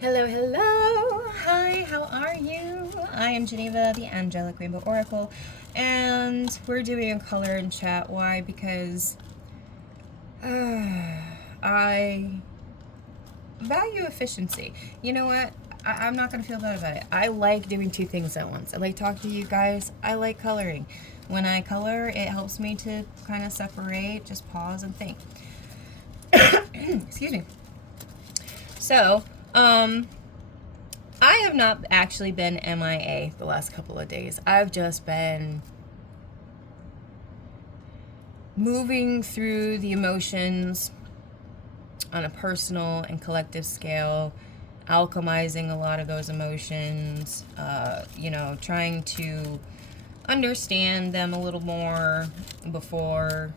Hello, hello. Hi, how are you? I am Geneva, the Angelic Rainbow Oracle, and we're doing a color and chat. Why? Because I value efficiency. You know what? I'm not going to feel bad about it. I like doing two things at once. I like talking to you guys. I like coloring. When I color, it helps me to kind of separate, just pause and think. Excuse me. So, I have not actually been MIA the last couple of days. I've just been moving through the emotions on a personal and collective scale, alchemizing a lot of those emotions, trying to understand them a little more before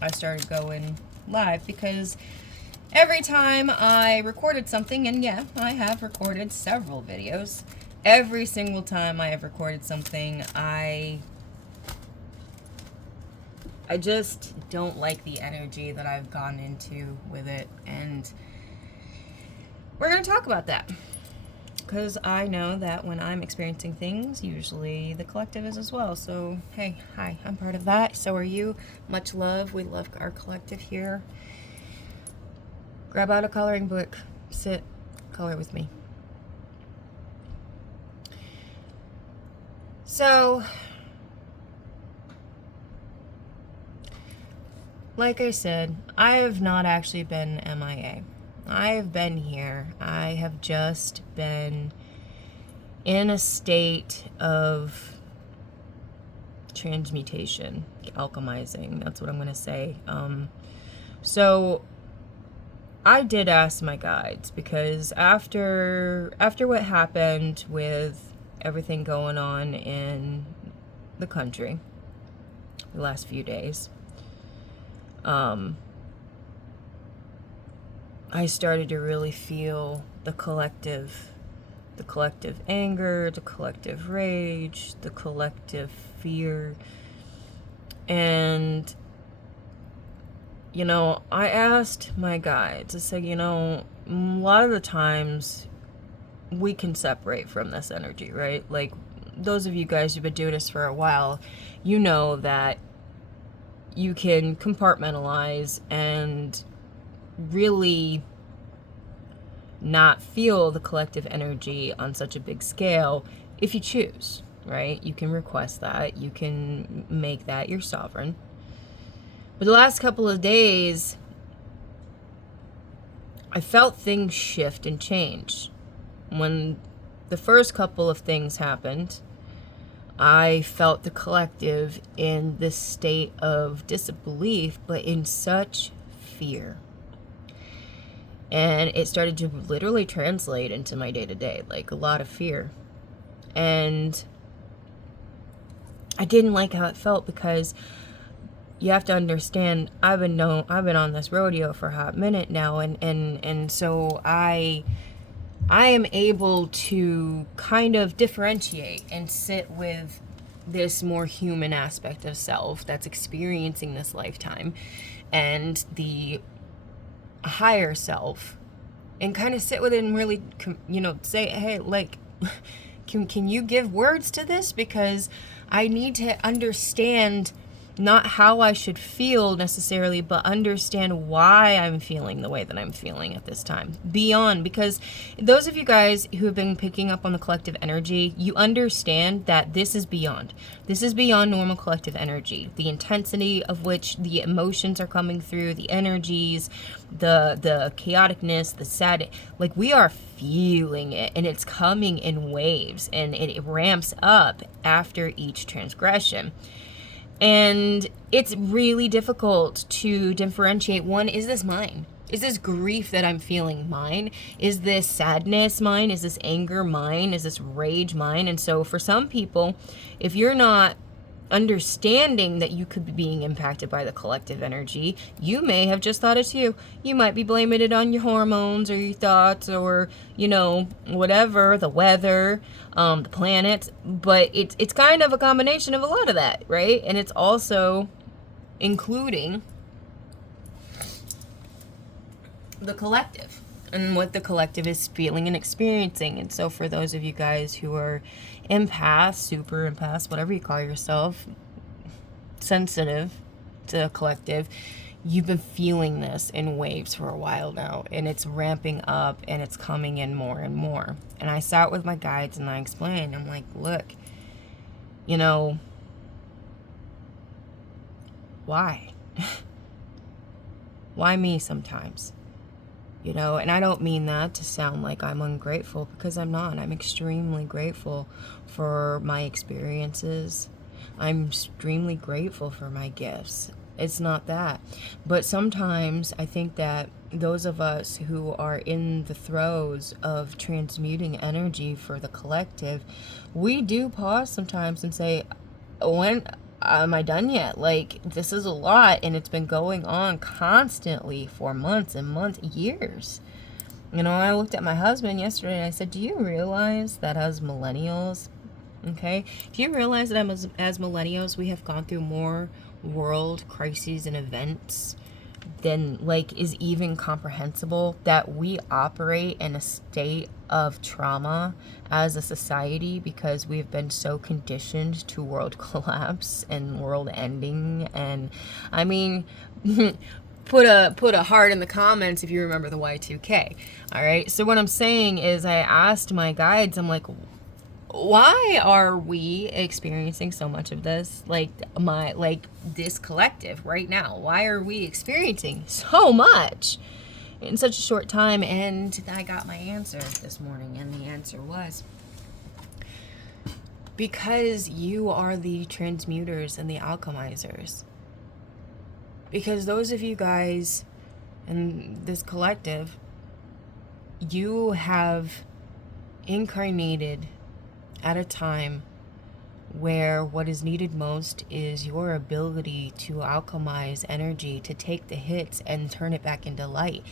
I started going live, because every time I recorded something, and yeah, I have recorded several videos, every single time I have recorded something, I just don't like the energy that I've gone into with it, and we're going to talk about that. Because I know that when I'm experiencing things, usually the collective is as well. So, hey, hi, I'm part of that. So are you. Much love. We love our collective here. Grab out a coloring book. Sit. Color with me. So, like I said, I have not actually been MIA. I have been here. I have just been in a state of transmutation, alchemizing. That's what I'm going to say. So I did ask my guides, because after what happened with everything going on in the country the last few days, I started to really feel the collective anger, the collective rage, the collective fear. And, I asked my guides, I said, a lot of the times we can separate from this energy, right? Like, those of you guys who've been doing this for a while, you know that you can compartmentalize and really not feel the collective energy on such a big scale if you choose, right? You can request that. You can make that your sovereign. But the last couple of days, I felt things shift and change. When the first couple of things happened, I felt the collective in this state of disbelief, but in such fear. And it started to literally translate into my day-to-day, like a lot of fear. And I didn't like how it felt, because you have to understand, I've been on this rodeo for a hot minute now, and so I am able to kind of differentiate and sit with this more human aspect of self that's experiencing this lifetime, and the higher self, and kind of sit with it and really, say, hey, like, can you give words to this? Because I need to understand not how I should feel necessarily, but understand why I'm feeling the way that I'm feeling at this time. Beyond, because those of you guys who have been picking up on the collective energy, you understand that this is beyond. This is beyond normal collective energy. The intensity of which the emotions are coming through, the energies, the chaoticness, the sad, like, we are feeling it, and it's coming in waves, and it ramps up after each transgression. And it's really difficult to differentiate. One, is this mine? Is this grief that I'm feeling mine? Is this sadness mine? Is this anger mine? Is this rage mine? And so for some people, if you're not understanding that you could be being impacted by the collective energy, you may have just thought it's you. You might be blaming it on your hormones or your thoughts, or, whatever, the weather, the planets. But it's kind of a combination of a lot of that, right? And it's also including the collective. and what the collective is feeling and experiencing. And so for those of you guys who are empaths, super empaths, whatever you call yourself, sensitive to the collective, you've been feeling this in waves for a while now, and it's ramping up and it's coming in more and more. And I sat with my guides and I explained, I'm like, look, you know, why? Why me sometimes? You know, and I don't mean that to sound like I'm ungrateful, because I'm not. I'm extremely grateful for my experiences. I'm extremely grateful for my gifts. It's not that. But sometimes I think that those of us who are in the throes of transmuting energy for the collective, we do pause sometimes and say, when am I done yet? Like, this is a lot, and it's been going on constantly for months and months, years. You know, I looked at my husband yesterday and I said, do you realize that as millennials, okay, do you realize that as millennials, we have gone through more world crises and events than, like, is even comprehensible? That we operate in a state of trauma as a society because we've been so conditioned to world collapse and world ending. And I mean, put a heart in the comments if you remember the Y2K. All right, so what I'm saying is, I asked my guides, I'm like, why are we experiencing so much of this? Like this collective right now, why are we experiencing so much in such a short time? And I got my answer this morning, and the answer was, because you are the transmuters and the alchemizers. Because those of you guys in this collective, you have incarnated at a time where what is needed most is your ability to alchemize energy, to take the hits and turn it back into light.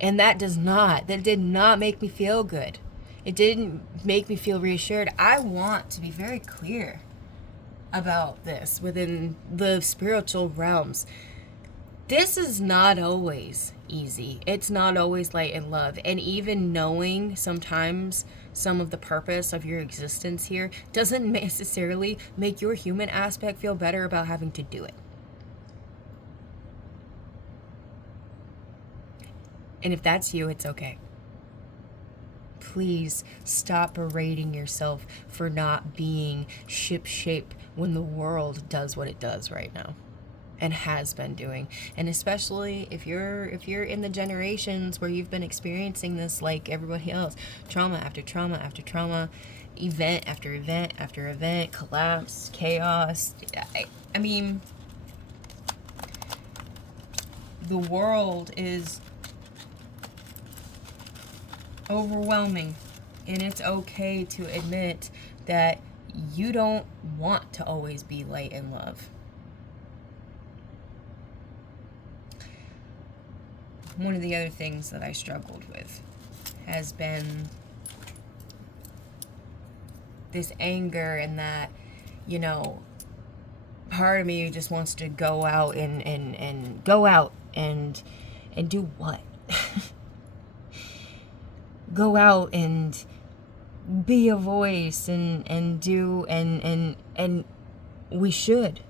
And that did not make me feel good. It didn't make me feel reassured. I want to be very clear about this within the spiritual realms. This is not always easy. It's not always light and love. And even knowing sometimes some of the purpose of your existence here doesn't necessarily make your human aspect feel better about having to do it. And if that's you, it's okay. Please stop berating yourself for not being ship-shape when the world does what it does right now and has been doing. And especially if you're in the generations where you've been experiencing this like everybody else, trauma after trauma after trauma, event after event after event, collapse, chaos. I mean, the world is overwhelming, and it's okay to admit that you don't want to always be light and love. One of the other things that I struggled with has been this anger, and that, you know, part of me just wants to go out and go out and do what? Go out and be a voice and do and we should.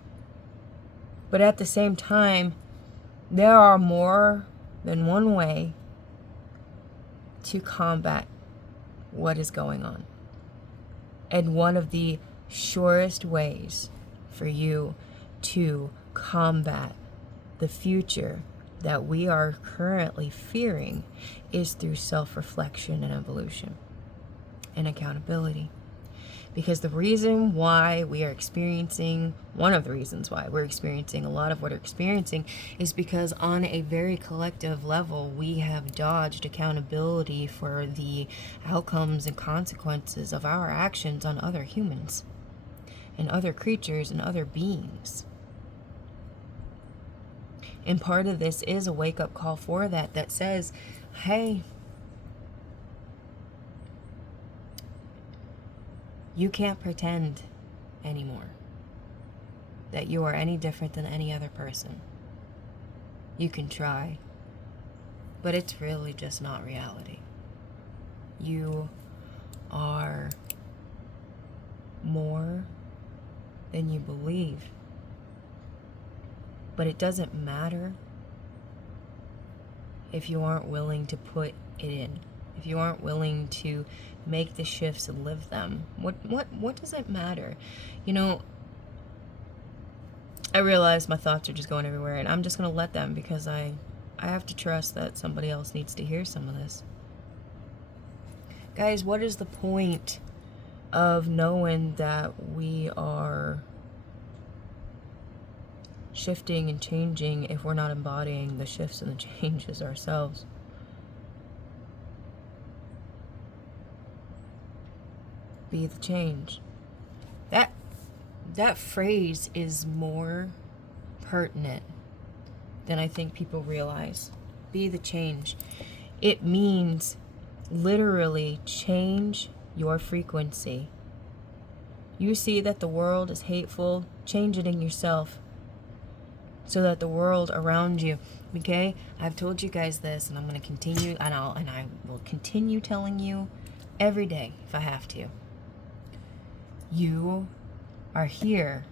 But at the same time, there are more than one way to combat what is going on. And one of the surest ways for you to combat the future that we are currently fearing is through self-reflection and evolution and accountability. Because the reason why we are experiencing, one of the reasons why we're experiencing a lot of what we're experiencing, is because on a very collective level, we have dodged accountability for the outcomes and consequences of our actions on other humans and other creatures and other beings. And part of this is a wake-up call for that says, hey, you can't pretend anymore that you are any different than any other person. You can try, but it's really just not reality. You are more than you believe. But it doesn't matter if you aren't willing to put it in. If you aren't willing to make the shifts and live them. What does it matter? You know, I realize my thoughts are just going everywhere, and I'm just going to let them, because I have to trust that somebody else needs to hear some of this. Guys, what is the point of knowing that we are shifting and changing if we're not embodying the shifts and the changes ourselves? Be the change. That phrase is more pertinent than I think people realize. Be the change. It means literally change your frequency. You see that the world is hateful, change it in yourself so that the world around you, okay? I've told you guys this, and I'm going to continue, and I will continue telling you every day if I have to. You are here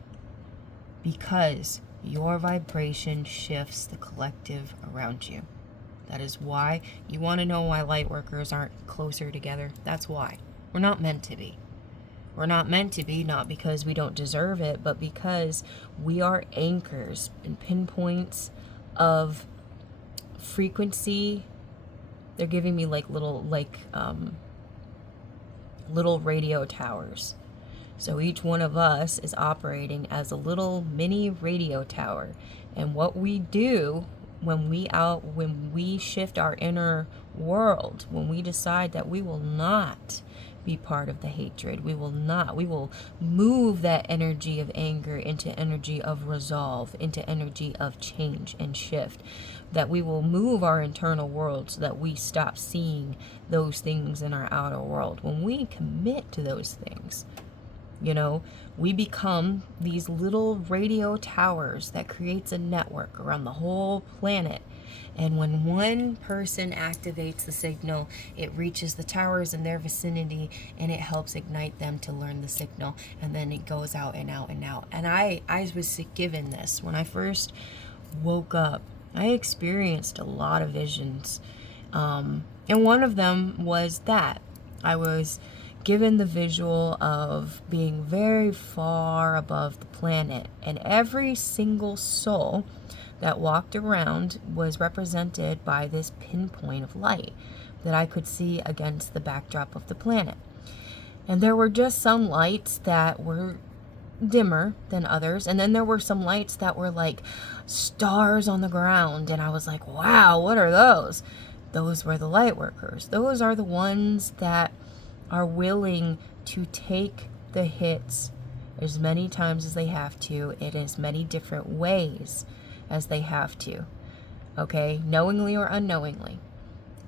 because your vibration shifts the collective around you. That is why. You want to know why light workers aren't closer together? That's why. We're not meant to be. We're not meant to be, not because we don't deserve it, but because we are anchors and pinpoints of frequency. They're giving me like little radio towers. So each one of us is operating as a little mini radio tower. And what we do when we shift our inner world, when we decide that we will not be part of the hatred, we will move that energy of anger into energy of resolve, into energy of change and shift, that we will move our internal world so that we stop seeing those things in our outer world. When we commit to those things, you know, we become these little radio towers that creates a network around the whole planet. And when one person activates the signal, it reaches the towers in their vicinity, and it helps ignite them to learn the signal. And then it goes out and out and out. And I was given this when I first woke up. I experienced a lot of visions. And one of them was that I was given the visual of being very far above the planet, and every single soul that walked around was represented by this pinpoint of light that I could see against the backdrop of the planet. And there were just some lights that were dimmer than others, and then there were some lights that were like stars on the ground, and I was like, wow, what are those? Those were the light workers. Those are the ones that are willing to take the hits as many times as they have to, in as many different ways as they have to, okay, knowingly or unknowingly,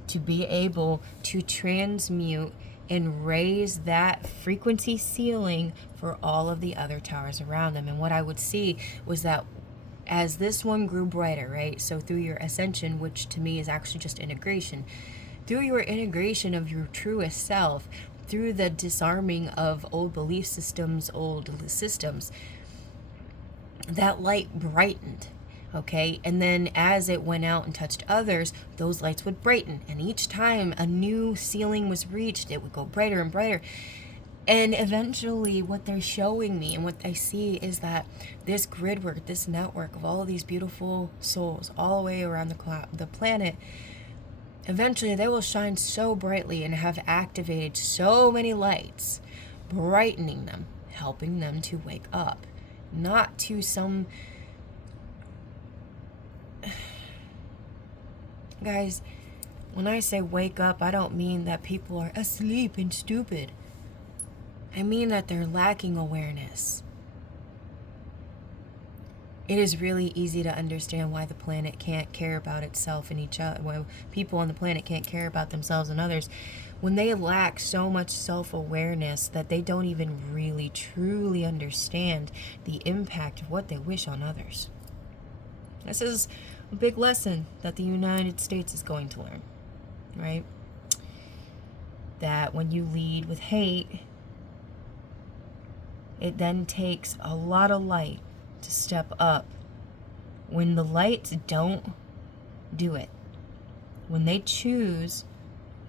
to be able to transmute and raise that frequency ceiling for all of the other towers around them. And what I would see was that as this one grew brighter, right, so through your ascension, which to me is actually just integration, through your integration of your truest self, through the disarming of old belief systems, that light brightened, okay? And then as it went out and touched others, those lights would brighten. And each time a new ceiling was reached, it would go brighter and brighter. And eventually what they're showing me and what I see is that this grid work, this network of all of these beautiful souls all the way around the planet, eventually they will shine so brightly and have activated so many lights, brightening them, helping them to wake up, not to some... Guys, when I say wake up, I don't mean that people are asleep and stupid. I mean that they're lacking awareness. It is really easy to understand why the planet can't care about itself and each other, why people on the planet can't care about themselves and others, when they lack so much self-awareness that they don't even really truly understand the impact of what they wish on others. This is a big lesson that the United States is going to learn, right? That when you lead with hate, it then takes a lot of light to step up. When the lights don't do it, when they choose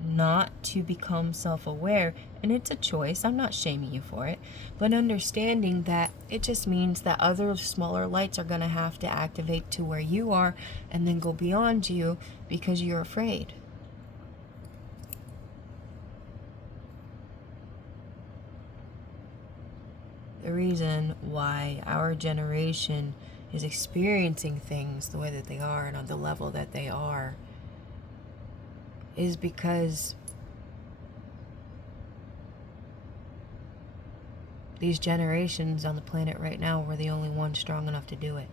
not to become self-aware, and it's a choice, I'm not shaming you for it, but understanding that it just means that other smaller lights are going to have to activate to where you are and then go beyond you because you're afraid. The reason why our generation is experiencing things the way that they are and on the level that they are is because these generations on the planet right now were the only ones strong enough to do it.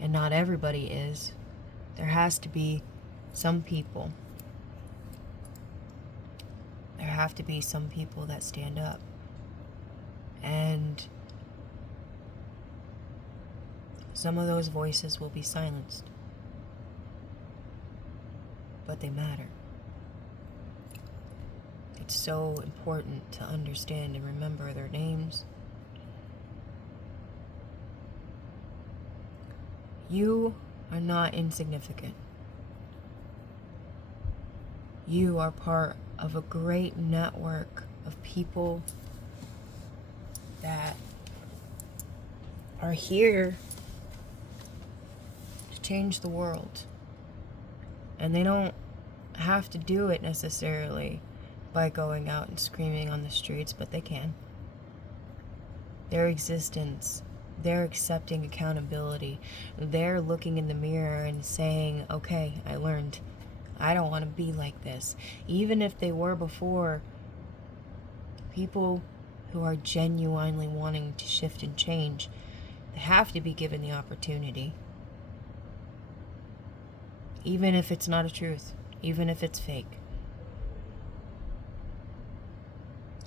And not everybody is. There has to be some people. There have to be some people that stand up. And some of those voices will be silenced. But they matter. It's so important to understand and remember their names. You are not insignificant. You are part of a great network of people that are here to change the world. And they don't have to do it necessarily by going out and screaming on the streets, but they can. Their existence, they're accepting accountability. They're looking in the mirror and saying, okay, I learned. I don't want to be like this. Even if they were before, people who are genuinely wanting to shift and change, they have to be given the opportunity. Even if it's not a truth, even if it's fake.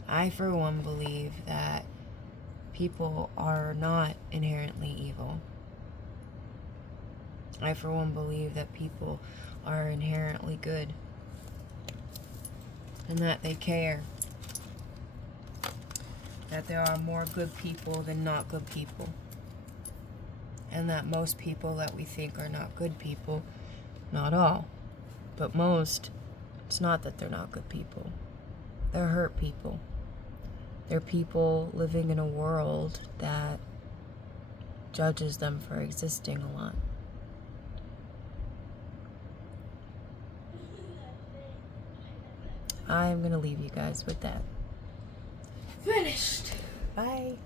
I, for one, believe that people are not inherently evil. I, for one, believe that people are inherently good. And that they care. That there are more good people than not good people. And that most people that we think are not good people, not all, but most, it's not that they're not good people. They're hurt people. They're people living in a world that judges them for existing a lot. I'm going to leave you guys with that. Finished. Bye.